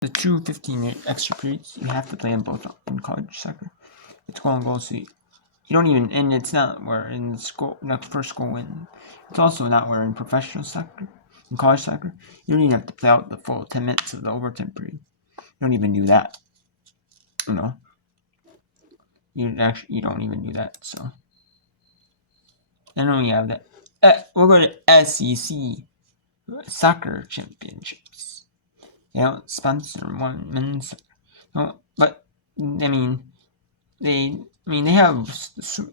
The true 15 extra periods, you have to play them both in college soccer. It's goal and goal, so you don't even, and it's not where in school, not the first goal win. It's also not where in professional soccer, in college soccer, you don't even have to play out the full 10 minutes of the overtime period. You don't even do that. You know, you don't even do that. So, and then we have that. We'll go to SEC soccer championships. They don't sponsor one men's. No, but I mean, they have some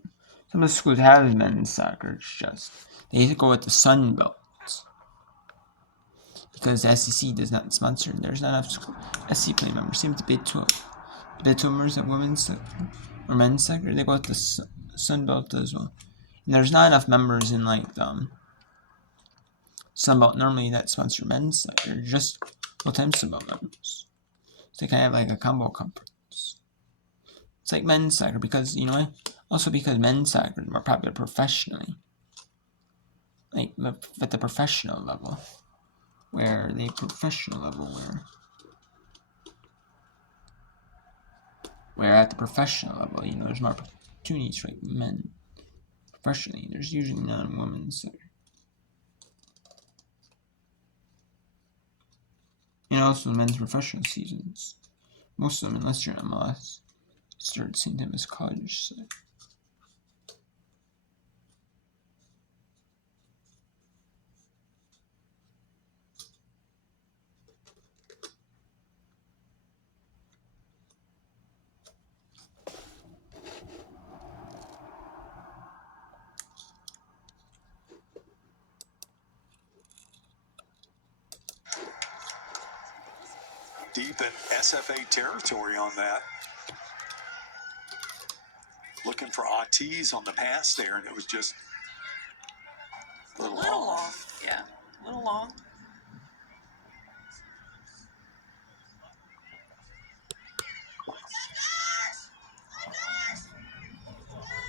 of the schools have men's soccer. It's just they go with the Sun Belt because the SEC does not sponsor. There's not enough SEC play members. Same with the Big 12. The Big 12 members at women's soccer or men's soccer, they go with the Sun Belt as well. And there's not enough members in like Sun Belt normally that sponsor men's soccer. Just full-time Sun Belt members. So they kind of have like a combo conference. It's like men's soccer because, you know, also because men's soccer is more popular professionally. Like at the professional level. Where at the professional level, you know, there's more opportunities for like men professionally. There's usually none in women's soccer. And also the men's professional seasons. Most of them, unless you're in MLS, start at the same time as college soccer. Deep in SFA territory on that. Looking for Ortiz on the pass there, and it was just a little long. Yeah, a little long.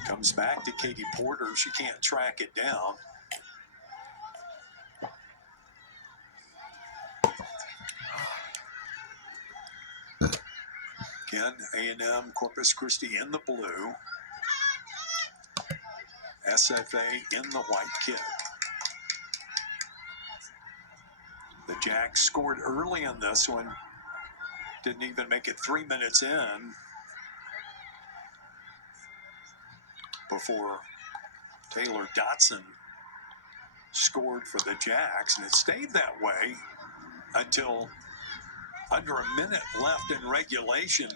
Comes back to Katie Porter. She can't track it down. Again, A&M Corpus Christi in the blue. SFA in the white kit. The Jacks scored early in this one. Didn't even make it 3 minutes in before Taylor Dotson scored for the Jacks, and it stayed that way until under a minute left in regulation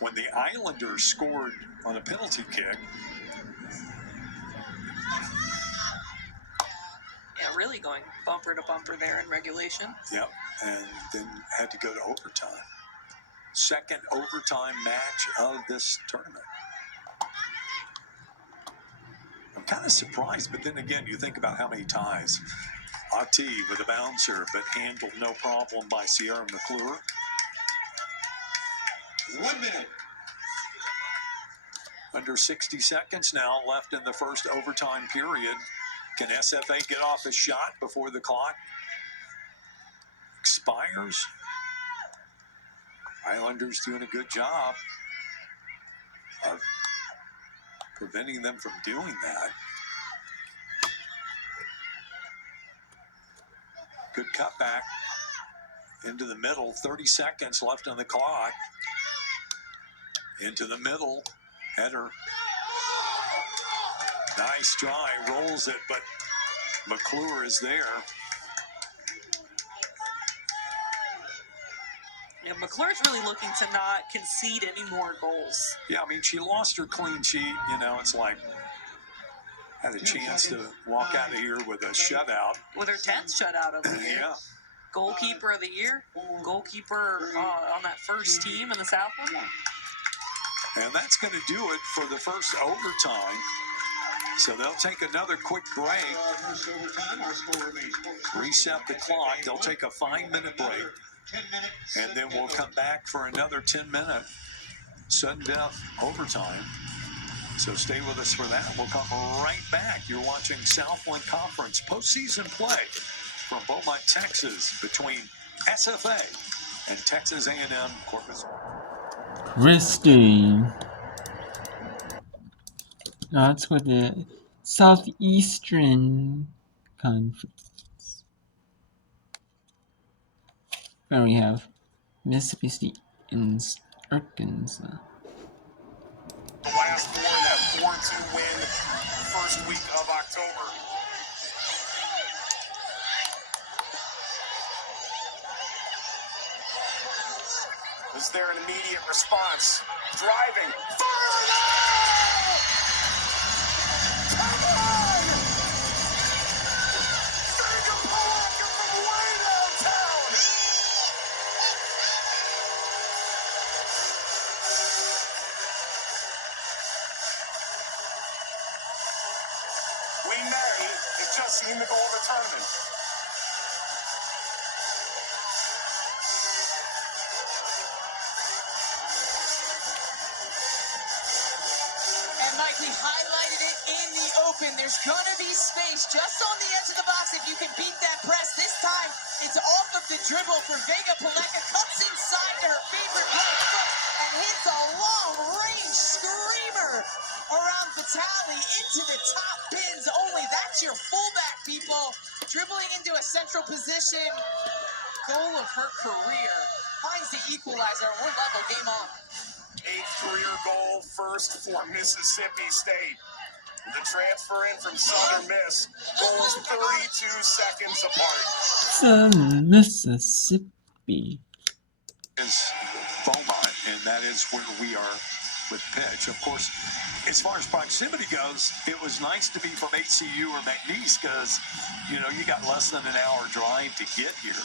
when the Islanders scored on a penalty kick. Yeah, really going bumper to bumper there in regulation. Yep, and then had to go to overtime. Second overtime match of this tournament. I'm kind of surprised, but then again, you think about how many ties. Ati with a bouncer, but handled no problem by Sierra McClure. 1 minute. Under 60 seconds now left in the first overtime period. Can SFA get off a shot before the clock expires? Islanders doing a good job of preventing them from doing that. Good cutback into the middle. 30 seconds left on the clock. Into the middle. Header. Nice try. Rolls it, but McClure is there. Yeah, McClure's really looking to not concede any more goals. Yeah, I mean, she lost her clean sheet. You know, it's like had a chance to walk out of here with a shutout. With her 10th shutout of the year. Yeah. Goalkeeper of the year. Goalkeeper on that first team in the Southland. And that's going to do it for the first overtime. So they'll take another quick break. Reset the clock. They'll take a 5-minute break. And then we'll come back for another 10-minute sudden death overtime. So stay with us for that. We'll come right back. You're watching Southland Conference postseason play from Beaumont, Texas, between SFA and Texas A&M Corpus. Christie. Let's go to the Southeastern Conference. Where we have Mississippi State and Arkansas. The last four, that 4-2 win first week of October. Is there an immediate response? Driving. Fire! Come on! Finger Palaca from way downtown! We may have just seen the goal of the tournament. And Mike, we highlighted it in the open. There's going to be space just on the edge of the box if you can beat that press. This time, it's off of the dribble for Vega Paleca. Cuts inside to her favorite right foot and hits a long-range screamer around Vitale into the top bins only. That's your fullback, people. Dribbling into a central position. Goal of her career. Finds the equalizer. We're level. Game on. 8th career goal, first for Mississippi State. The transfer in from Southern Miss. Goals 32 seconds apart. Southern Mississippi. Is Beaumont, and that is where we are with pitch. Of course, as far as proximity goes, it was nice to be from HCU or McNeese because, you know, you got less than an hour drive to get here.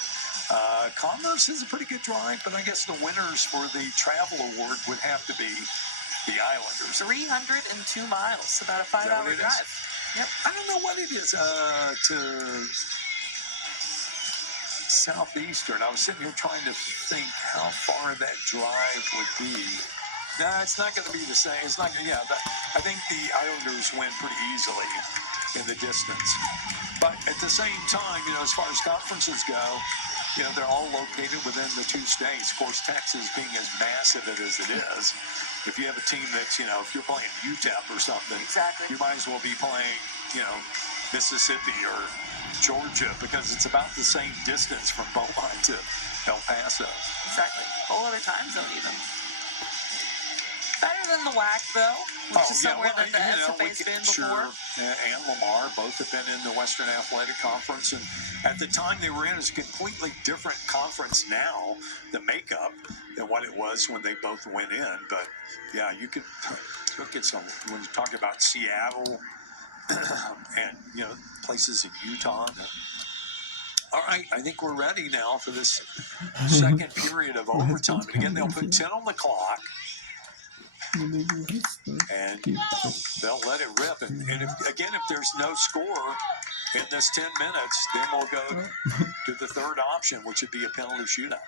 Commerce is a pretty good drive, but I guess the winners for the travel award would have to be the Islanders. 302 miles, about a 5-hour drive. Yep. I don't know what it is to Southeastern. I was sitting here trying to think how far that drive would be. No, it's not going to be the same. It's not. Yeah, I think the Islanders win pretty easily in the distance. But at the same time, you know, as far as conferences go, you know, they're all located within the two states. Of course, Texas being as massive as it is, if you have a team that's, you know, if you're playing UTEP or something, Exactly. you might as well be playing, you know, Mississippi or Georgia because it's about the same distance from Beaumont to El Paso. Exactly. Whole other time zone even. Better than the WAC though, which is somewhere that the SFA's been before. And Lamar both have been in the Western Athletic Conference, and at the time they were in, it's a completely different conference now, the makeup, than what it was when they both went in. But yeah, you could look at some when you talk about Seattle and, you know, places in Utah. All right, I think we're ready now for this second period of overtime. And again, they'll put 10 on the clock. And they'll let it rip. And if there's no score in this 10 minutes, then we'll go to the third option, which would be a penalty shootout.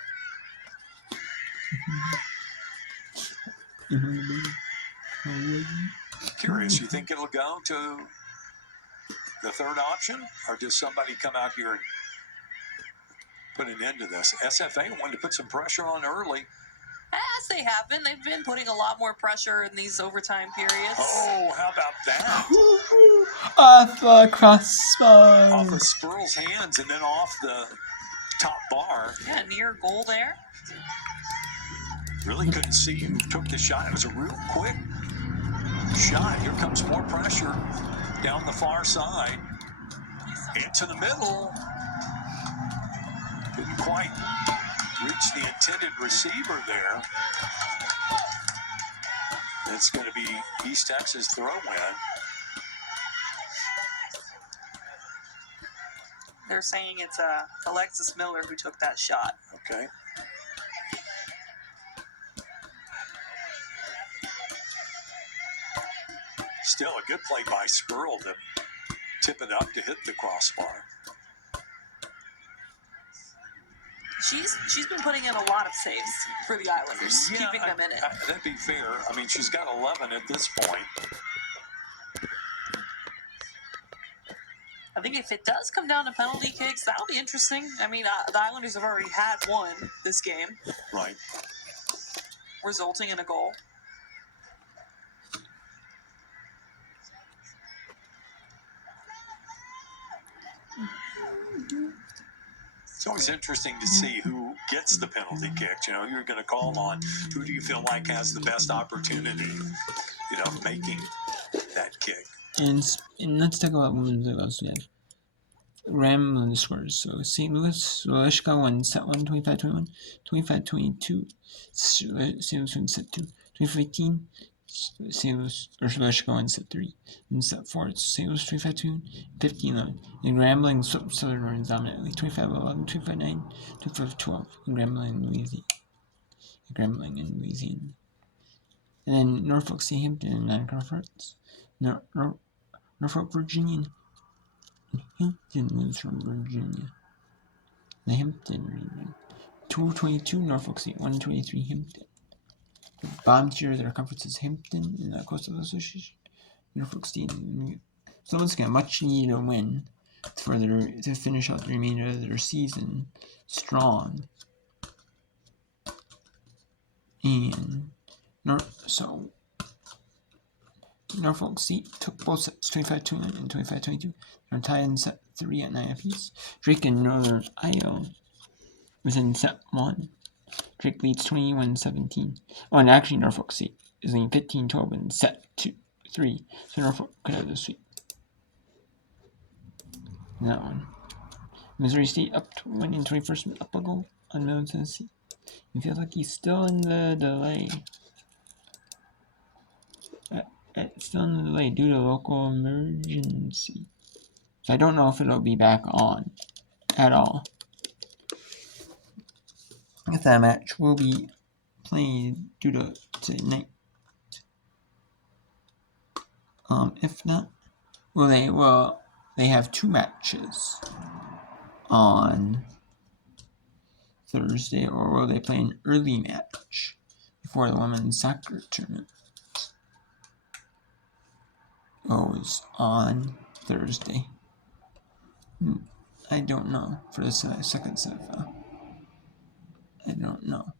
Curious, you think it'll go to the third option? Or does somebody come out here and put an end to this? SFA wanted to put some pressure on early. As they have been, they've been putting a lot more pressure in these overtime periods. Oh, how about that? Off the crossbar. Off of Spurl's hands and then off the top bar. Yeah, near goal there. Really couldn't see who took the shot. It was a real quick shot. Here comes more pressure down the far side. Into the middle. Didn't quite reach the intended receiver there. It's going to be East Texas throw-in. They're saying it's Alexis Miller who took that shot. Okay. Still a good play by Spurl to tip it up to hit the crossbar. She's been putting in a lot of saves for the Islanders, keeping them in it. That'd be fair. I mean, she's got 11 at this point. I think if it does come down to penalty kicks, that'll be interesting. I mean, the Islanders have already had one this game, Right. resulting in a goal. It's always interesting to see who gets the penalty kick. You know, you're going to call on who do you feel like has the best opportunity, you know, making that kick. And let's talk about women's league also. We have Grambling scores. So St. Louis, Welishka won set 1, 25-21, 25-22. St. Louis won set 2, 2015. St. Louis or Welishka won set 3. And set 4, it's St. Louis 25-2, 15-11. And Grambling swept Southern Orange dominantly, 25-11, 25-9, 25-12. And Grambling in Louisiana. And then Norfolk St. Hampton and non-conference. Norfolk, Virginia. Hampton was from Virginia. The Hampton region. 222 Norfolk State, 123 Hampton. The bottom tier of their conference is Hampton in the Coastal Association. Norfolk State. So once again, much needed a win to finish out the remainder of their season strong. And Norfolk State took both sets, 25-21 and 25-22. They're tied in set 3 at 9 apiece. Drake and Northern Iowa was in set 1. Drake leads 21-17. Oh, and actually Norfolk State is leading 15-12 in set 3. So Norfolk could have the sweep. That one. Missouri State up to winning 21st, up a goal on Middle Tennessee. It feels like he's still in the delay. Still in the delay due to local emergency. So I don't know if it'll be back on at all. If that match will be played due to tonight. If not, they have 2 matches on Thursday, or will they play an early match before the women's soccer tournament goes on Thursday? I don't know for the second semifinal. I don't know.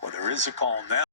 Well, there is a call now.